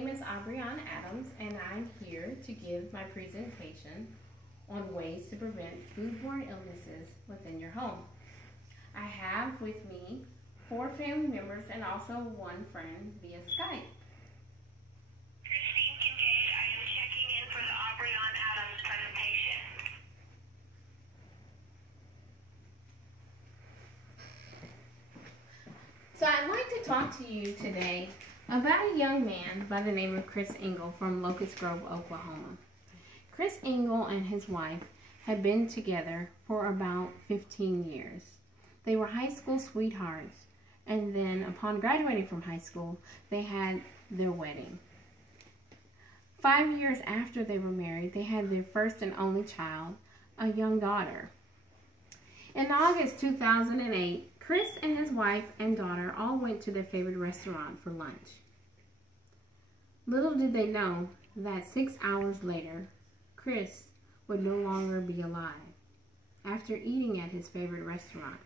name is Aubrianne Adams, and I'm here to give my presentation on ways to prevent foodborne illnesses within your home. I have with me 4 family members and also 1 friend via Skype. Christine Kincaid, I am checking in for the Aubrianne Adams presentation. So I'd like to talk to you today about a young man by the name of Chris Engle from Locust Grove, Oklahoma. Chris Engle and his wife had been together for about 15 years. They were high school sweethearts, and then upon graduating from high school, they had their wedding. 5 years after they were married, they had their first and only child, a young daughter. In August 2008, Chris and his wife and daughter all went to their favorite restaurant for lunch. Little did they know that 6 hours later, Chris would no longer be alive after eating at his favorite restaurant.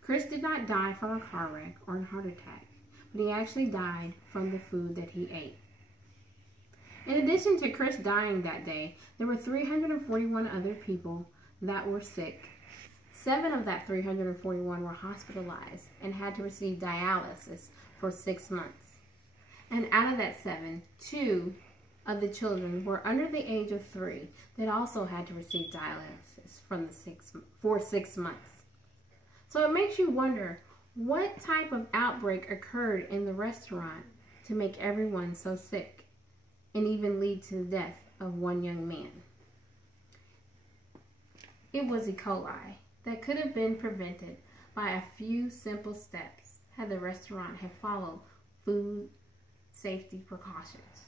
Chris did not die from a car wreck or a heart attack, but he actually died from the food that he ate. In addition to Chris dying that day, there were 341 other people that were sick. 7 of that 341 were hospitalized and had to receive dialysis for 6 months. And out of that 7, 2 of the children were under the age of 3 that also had to receive dialysis for 6 months. So it makes you wonder what type of outbreak occurred in the restaurant to make everyone so sick and even lead to the death of 1 young man. It was E. coli that could have been prevented by a few simple steps had the restaurant have followed food safety precautions.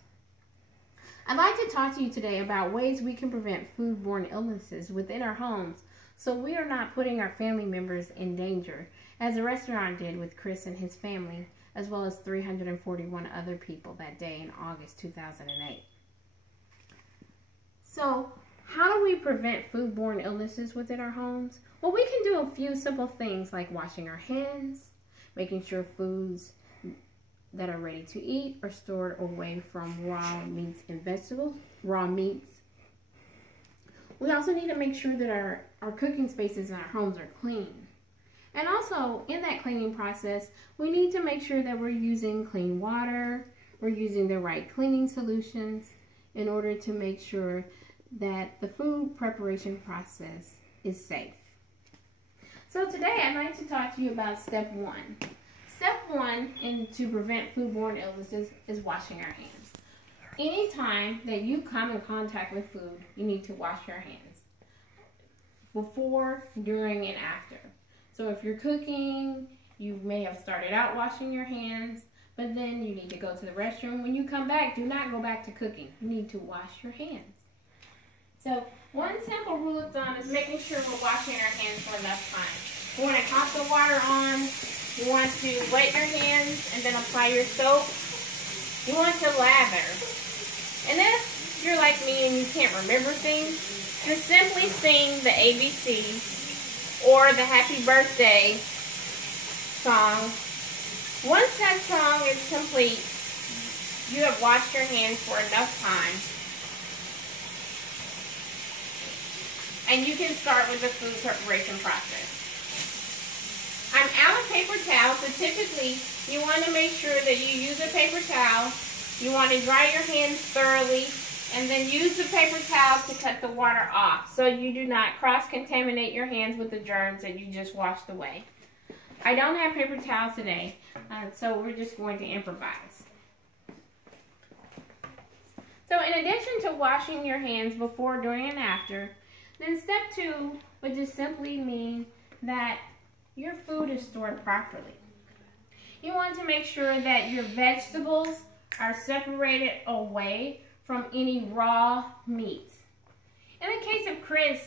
I'd like to talk to you today about ways we can prevent foodborne illnesses within our homes so we are not putting our family members in danger, as the restaurant did with Chris and his family, as well as 341 other people that day in August 2008. So, how do we prevent foodborne illnesses within our homes? Well, we can do a few simple things like washing our hands, making sure foods that are ready to eat are stored away from raw meats and vegetables, raw meats. We also need to make sure that our cooking spaces in our homes are clean. And also, in that cleaning process, we need to make sure that we're using clean water, we're using the right cleaning solutions in order to make sure that the food preparation process is safe. So today I'd like to talk to you about step 1. Step 1 to prevent foodborne illnesses is washing our hands. Anytime that you come in contact with food, you need to wash your hands. Before, during, and after. So if you're cooking, you may have started out washing your hands, but then you need to go to the restroom. When you come back, do not go back to cooking. You need to wash your hands. So one simple rule of thumb is making sure we're washing our hands for enough time. You want to top the water on. You want to wet your hands and then apply your soap. You want to lather. And if you're like me and you can't remember things, just simply sing the ABC or the Happy Birthday song. Once that song is complete, you have washed your hands for enough time. And you can start with the food preparation process. I'm out of paper towels, so typically you want to make sure that you use a paper towel. You want to dry your hands thoroughly and then use the paper towel to cut the water off so you do not cross-contaminate your hands with the germs that you just washed away. I don't have paper towels today, so we're just going to improvise. So in addition to washing your hands before, during, and after, then step 2 would just simply mean that your food is stored properly. You want to make sure that your vegetables are separated away from any raw meats. In the case of Chris,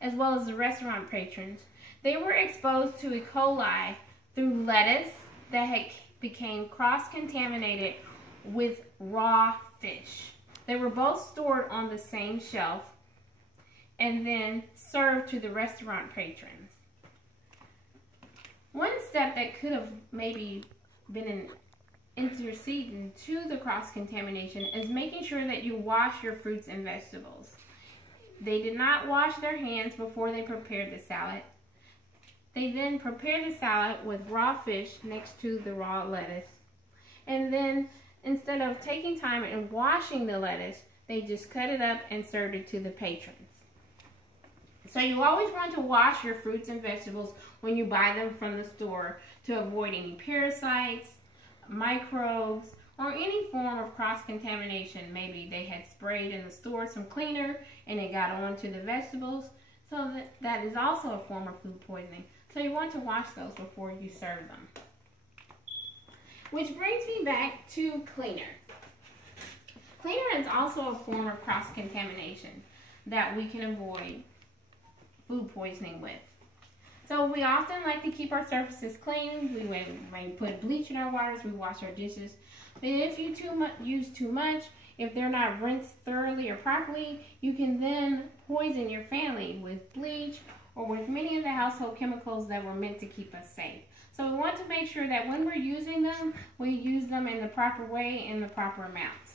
as well as the restaurant patrons, they were exposed to E. coli through lettuce that became cross-contaminated with raw fish. They were both stored on the same shelf and then served to the restaurant patrons. One step that could have maybe been interceding to the cross-contamination is making sure that you wash your fruits and vegetables. They did not wash their hands before they prepared the salad. They then prepared the salad with raw fish next to the raw lettuce. And then instead of taking time and washing the lettuce, they just cut it up and served it to the patrons. So you always want to wash your fruits and vegetables when you buy them from the store to avoid any parasites, microbes, or any form of cross-contamination. Maybe they had sprayed in the store some cleaner and it got onto the vegetables. So that is also a form of food poisoning. So you want to wash those before you serve them. Which brings me back to cleaner. Cleaner is also a form of cross-contamination that we can avoid food poisoning with. So we often like to keep our surfaces clean. We put bleach in our waters, we wash our dishes. But if you use too much, if they're not rinsed thoroughly or properly, you can then poison your family with bleach or with many of the household chemicals that were meant to keep us safe. So we want to make sure that when we're using them, we use them in the proper way, in the proper amounts.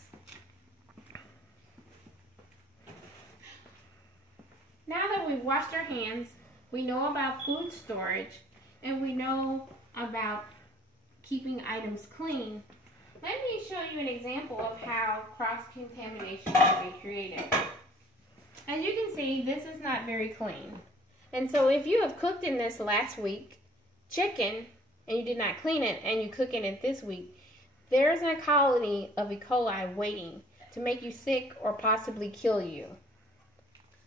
Now that we've washed our hands, we know about food storage, and we know about keeping items clean. Let me show you an example of how cross-contamination can be created. As you can see, this is not very clean. And so if you have cooked in this last week, chicken, and you did not clean it, and you cook in it this week, there's a colony of E. coli waiting to make you sick or possibly kill you.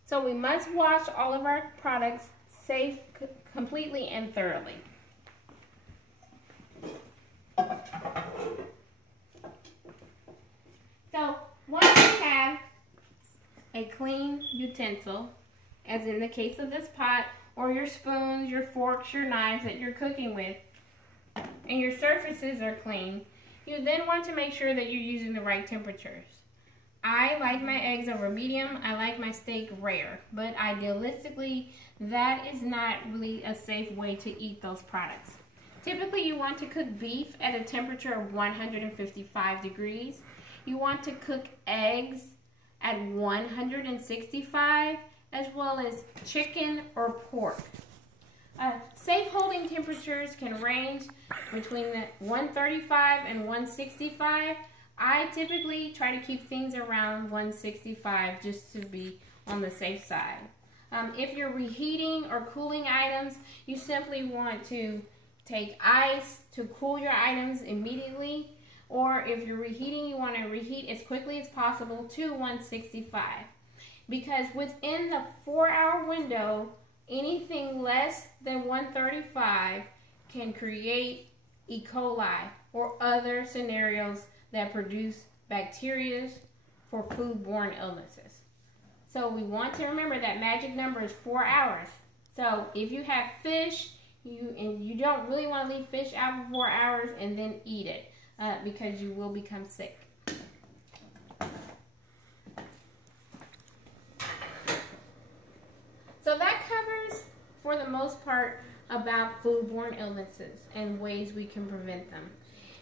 So we must wash all of our products completely and thoroughly. So once you have a clean utensil, as in the case of this pot, or your spoons, your forks, your knives that you're cooking with, and your surfaces are clean, you then want to make sure that you're using the right temperatures. I like my eggs over medium. I like my steak rare. But idealistically, that is not really a safe way to eat those products. Typically, you want to cook beef at a temperature of 155 degrees. You want to cook eggs at 165, as well as chicken or pork. Safe holding temperatures can range between 135 and 165. I typically try to keep things around 165 just to be on the safe side. If you're reheating or cooling items, you simply want to take ice to cool your items immediately. Or if you're reheating, you want to reheat as quickly as possible to 165. Because within the 4-hour window, anything less than 135 can create E. coli or other scenarios that produce bacteria for foodborne illnesses. So we want to remember that magic number is 4 hours. So if you have fish, you don't really want to leave fish out for 4 hours and then eat it because you will become sick. So that covers, for the most part, about foodborne illnesses and ways we can prevent them.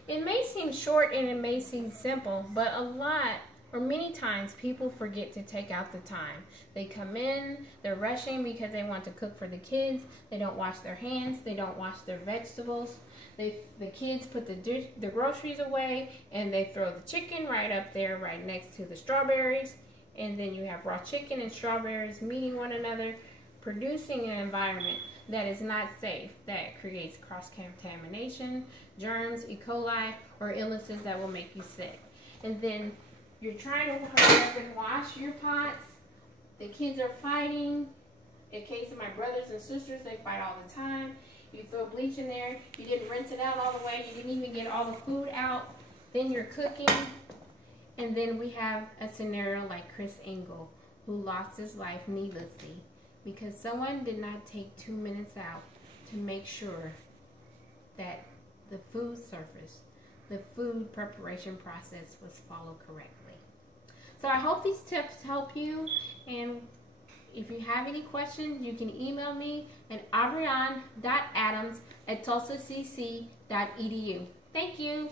It may seem short and it may seem simple, but a lot or many times people forget to take out the time. They come in, they're rushing because they want to cook for the kids. They don't wash their hands, they don't wash their vegetables. The kids put the groceries away and they throw the chicken right up there, right next to the strawberries. And then you have raw chicken and strawberries meeting one another, producing an environment that is not safe, that creates cross-contamination, germs, E. coli, or illnesses that will make you sick. And then you're trying to hurry up and wash your pots. The kids are fighting. In the case of my brothers and sisters, they fight all the time. You throw bleach in there. You didn't rinse it out all the way. You didn't even get all the food out. Then you're cooking. And then we have a scenario like Chris Engel, who lost his life needlessly because someone did not take 2 minutes out to make sure that the food surface, the food preparation process was followed correctly. So I hope these tips help you, and if you have any questions, you can email me at aubryon.adams@tulsacc.edu. Thank you.